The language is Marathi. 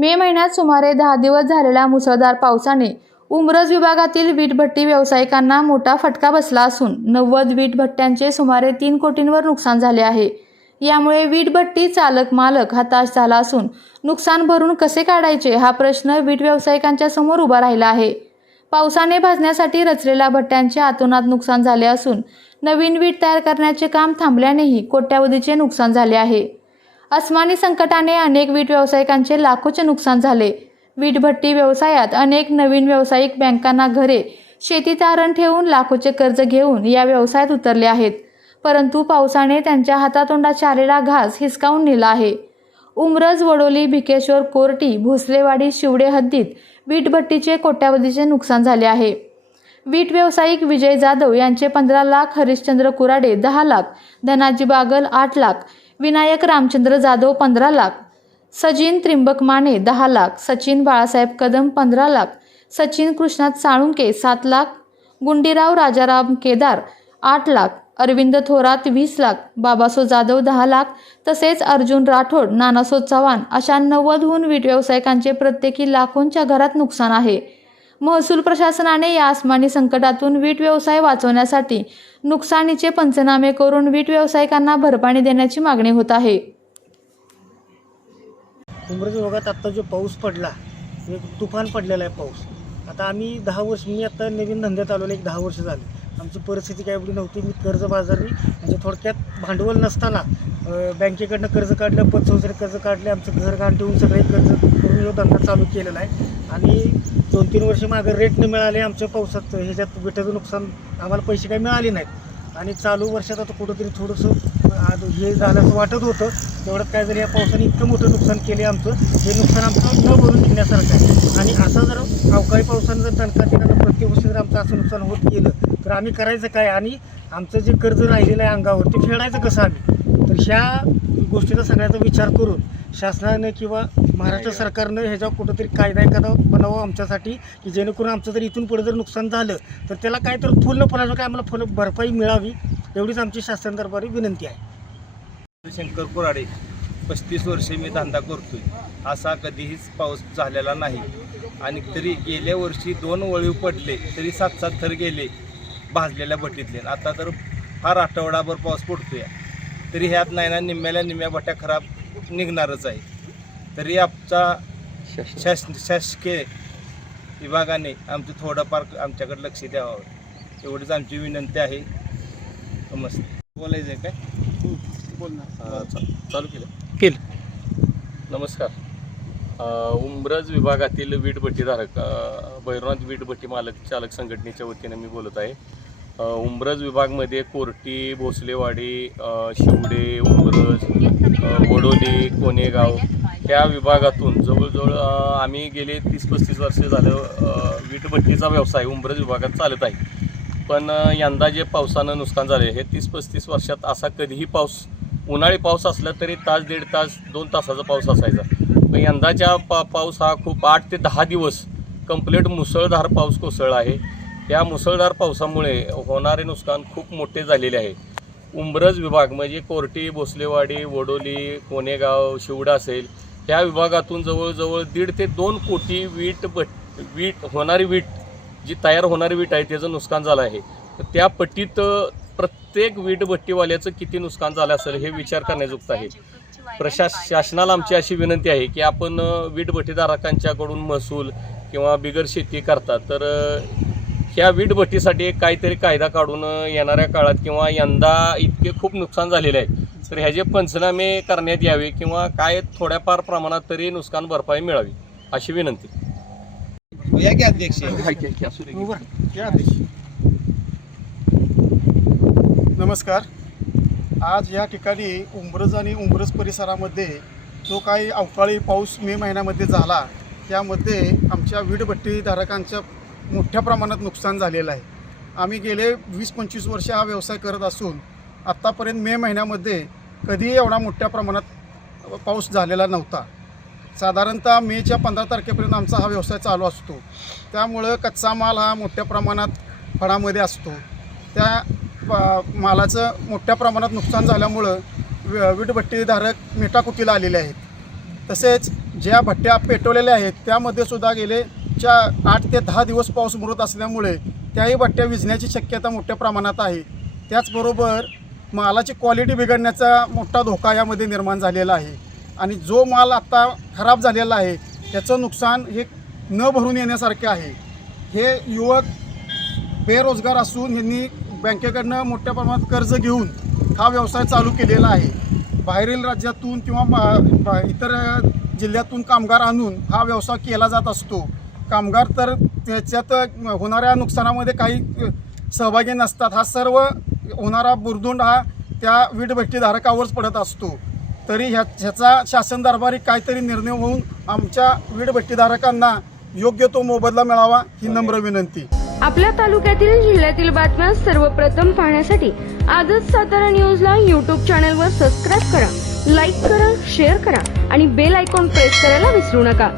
मे महिन्यात सुमारे दहा दिवस झालेल्या मुसळधार पावसाने उमरज विभागातील वीटभट्टी व्यावसायिकांना मोठा फटका बसला असून नव्वद वीटभट्ट्यांचे सुमारे तीन कोटींवर नुकसान झाले आहे. यामुळे वीटभट्टी चालक मालक हताश झाला असून नुकसान भरून कसे काढायचे हा प्रश्न वीट व्यावसायिकांच्या समोर उभा राहिला आहे. पावसाने भाजण्यासाठी रचलेल्या भट्ट्यांचे आतोनात नुकसान झाले असून नवीन वीट तयार करण्याचे काम थांबल्यानेही कोट्यावधीचे नुकसान झाले आहे. अस्मानी संकटाने अनेक वीट व्यावसायिकांचे लाखोचे नुकसान झाले. वीटभट्टी व्यवसायात अनेक नवीन व्यावसायिक बँकांना घरे शेती तारण ठेवून लाखोचे कर्ज घेऊन या व्यवसायात उतरले आहेत. परंतु पावसाने त्यांच्या हातातोंडात आलेला घास हिसकावून नेला आहे. उमरज वडोली भिकेश्वर कोर्टी भोसलेवाडी शिवडे हद्दीत वीटभट्टीचे कोट्यावधीचे नुकसान झाले आहे. वीट व्यावसायिक विजय जाधव यांचे पंधरा लाख हरिश्चंद्र कुराडे दहा लाख धनाजी बागल आठ लाख विनायक रामचंद्र जाधव पंधरा लाख सचिन त्रिंबक माने दहा लाख सचिन बाळासाहेब कदम पंधरा लाख सचिन कृष्णात साळुंके सात लाख गुंडीराव राजाराम केदार आठ लाख अरविंद थोरात वीस लाख बाबासो जाधव दहा लाख तसेच अर्जुन राठोड नानासो चव्हाण अशा नव्वदहून वीट व्यावसायिकांचे प्रत्येकी लाखोंच्या घरात नुकसान आहे. महसूल प्रशासनाने या आसमानी संकटातून वीट व्यवसाय वाचवण्यासाठी नुकसानीचे पंचनामे करून वीट व्यावसायिकांना भरपाणी देण्याची मागणी होत आहे. उमरज विभागात आत्ता जो पाऊस पडला एक तुफान पडलेला आहे पाऊस. आता आम्ही दहा वर्ष मी आता नवीन धंद्यात आलेलो एक दहा वर्ष झाले. आमची परिस्थिती काय एवढी नव्हती. मी कर्ज बाजारनी म्हणजे थोडक्यात भांडवल नसताना बँकेकडनं कर्ज काढलं पतसंस्थेने कर्ज काढले आमचं घर घाण ठेवून सगळे कर्ज करून धंदा चालू केलेला आहे. आणि दोन तीन वर्ष मागं रेट न मिळाले आमच्या पावसात ह्याच्यात विट्याचं नुकसान आम्हाला पैसे काही मिळाले नाहीत. आणि चालू वर्षात आता कुठंतरी थोडंसं आज हे झालं असं वाटत होतं. तेवढं काय झालं या पावसाने इतकं मोठं नुकसान केले आमचं हे नुकसान आमचं न भरून निघण्यासारखं आहे. आणि असं जर अवकाळी पावसानं जर तणका दिला प्रत्येक वर्षी जर आमचं असं नुकसान होत गेलं तर आम्ही करायचं काय? आणि आमचं जे कर्ज राहिलेलं आहे अंगावर ते फेडायचं कसं आम्ही? तर ह्या गोष्टीचा सगळ्याचा विचार करून शासनानं किंवा महाराष्ट्र सरकारनं ह्याच्यावर कुठंतरी कायदा एखादा बनावा आमच्यासाठी की जेणेकरून आमचं जर इथून पुढे जर नुकसान झालं तर त्याला काय तर फुल पडायचं काय आम्हाला फुल भरपाई मिळावी एवढीच आमची शासन दरबारी विनंती आहे. शंकर कोराडे पस्तीस वर्षे मी धंदा करतोय. असा कधीच पाऊस झालेला नाही. आणि तरी गेल्या वर्षी दोन वळीव पडले तरी सात सात थर गेले भाजलेल्या भट्टीतले. आता तर फार आठवडाभर पाऊस पडतोय. तरी ह्यात नाही ना निम्म्याला निम्म्या भट्ट्या खराब निघणारच आहे. तरी आमचा शास शासकीय विभागाने आमचं थोडंफार आमच्याकडे लक्ष द्यावं. एवढीच आमची विनंती आहे. नमस्ते. बोलायचं आहे काय चा- चालू केलं. केलं. नमस्कार. अ, उंब्रज विभागातील वीटभट्टीधारक भैरवनाथ वीटभट्टी मालक चालक संघटनेच्या वतीने मी बोलत आहे. उंब्रज विभागमध्ये कोर्टी भोसलेवाडी शिवडे उंब्रज वडोली कोनेगाव त्या विभागातून जवळजवळ आम्ही गेले तीस पस्तीस वर्षे झालं वीटभट्टीचा व्यवसाय उंब्रज विभागात चालत आहे. पण यंदा जे पावसानं नुकसान झाले हे तीस पस्तीस वर्षात असा कधीही पाऊस उन्हाळी पाऊस असला तरी तास दीड तास दोन तासाचा पाऊस असायचा. पण यंदाच्या पा पाऊस हा खूप आठ ते दहा दिवस कंप्लीट मुसळधार पाऊस कोसळला आहे. त्या मुसळधार पावसामुळे होणारे नुकसान खूप मोठे झालेले आहे. उंब्रज विभाग म्हणजे कोर्टी भोसलेवाडी वडोली कोनेगाव शिवडा असेल ह्या विभागातून जवळजवळ दीड ते दोन कोटी वीट भट वीट होणारी वीट जी तयार होणारी वीट आहे त्याचं नुकसान झालं आहे. तर त्या पट्टीत प्रत्येक प्रत्येक वीटभट्टीवाल्याचं किती नुकसान झालं असेल हे विचार करण्याजुक्त आहे. प्रशास शासनाला आमची अशी विनंती आहे की आपण वीट वीटभट्टीधारकांच्याकडून महसूल किंवा बिगर शेती करतात तर ह्या वीटभट्टीसाठी एक काहीतरी कायदा काढून येणाऱ्या काळात किंवा यंदा इतके खूप नुकसान झालेले आहेत. तर ह्याचे पंचनामे करण्यात यावे किंवा काय थोड्याफार प्रमाणात तरी नुकसान भरपाई मिळावी अशी विनंती. अध्यक्ष. नमस्कार. आज या ठिकाणी उंब्रज आणि उंब्रज परिसरामध्ये जो काही अवकाळी पाऊस मे महिन्यामध्ये झाला त्यामध्ये आमच्या वीटभट्टीधारकांच्या मोठ्या प्रमाणात नुकसान झालेलं आहे. आम्ही गेले वीस पंचवीस वर्ष हा व्यवसाय करत असून आत्तापर्यंत मे महिन्यामध्ये कधीही एवढा मोठ्या प्रमाणात पाऊस झालेला नव्हता. साधारणतः मेच्या पंधरा तारखेपर्यंत आमचा हा व्यवसाय चालू असतो. त्यामुळं कच्चा माल हा मोठ्या प्रमाणात फळामध्ये असतो. त्या मालाचं मोठ्या प्रमाणात नुकसान झाल्यामुळं व- वीटभट्टीधारक मेटाकुटीला आलेले आहेत. तसेच ज्या भट्ट्या पेटवलेल्या आहेत त्यामध्ये सुद्धा गेले पुढच्या आठ ते दहा दिवस पाऊस मुरत असल्यामुळे त्याही भट्ट्या विझण्याची शक्यता मोठ्या प्रमाणात आहे. त्याचबरोबर मालाची क्वालिटी बिघडण्याचा मोठा धोका यामध्ये निर्माण झालेला आहे. आणि जो माल आत्ता खराब झालेला आहे त्याचं नुकसान हे न भरून येण्यासारखे आहे. हे युवक बेरोजगार असून यांनी बँकेकडनं मोठ्या प्रमाणात कर्ज घेऊन हा व्यवसाय चालू केलेला आहे. बाहेरील राज्यातून किंवा मा- इतर जिल्ह्यातून कामगार आणून हा व्यवसाय केला जात असतो. कामगार तर त्याच्यात होणाऱ्या नुकसानामध्ये काही सहभागी नसतात. हा सर्व होणारा बुरदुंड हा त्या वीटभट्टीधारकावरच पडत असतो. तरी ह्या ह्याचा शासन दरबारी काहीतरी निर्णय होऊन आमच्या वीटभट्टीधारकांना योग्य तो मोबदला मिळावा ही नम्र विनंती. आपल्या तालुक्यातील जिल्ह्यातील बातम्या सर्वप्रथम पाहण्यासाठी आजच सातारा न्यूजला यूट्यूब चॅनलवर सबस्क्राईब करा लाईक करा शेअर करा आणि बेल आयकॉन प्रेस करायला विसरू नका.